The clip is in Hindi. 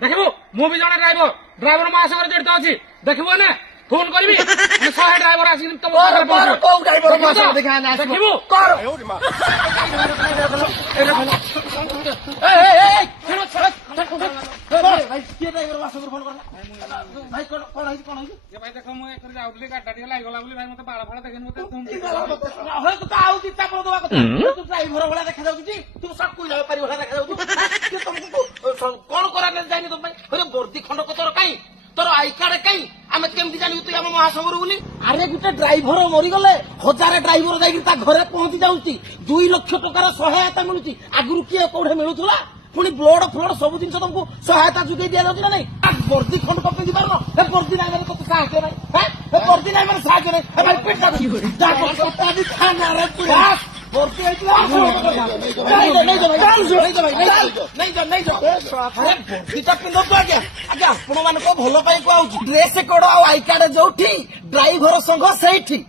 देखो मु भी जड़े ड्राइवर ड्राइवर मो आसगर जड़ित अच्छी देखो ना फोन करी 100 ड्राइवर आस कौन करा जानी तुम वर्दी खंड तोर कहीं तोर आई कार्ड कहीं आम केमती जानू तु आम महासंगर बोली अरे गोटे ड्राइवर मरीगले 1000 ड्राइवर जाकर घरे पहुंची जाऊँगी 2 लाख टकार सहायता मिलूची आगुरी किए कौटे मिलूला पुणी ब्लड फ्लड सब जिन तुमको सहायता जुगे दि जाऊँ ना नहीं वर्दी खंड तो पिंधि पार वर्दी ना तो साहय ना वर्दी ना साहय नहीं भल पाई कहूँ ड्रेस कोड आई कार्ड जो ड्राइवर संघ से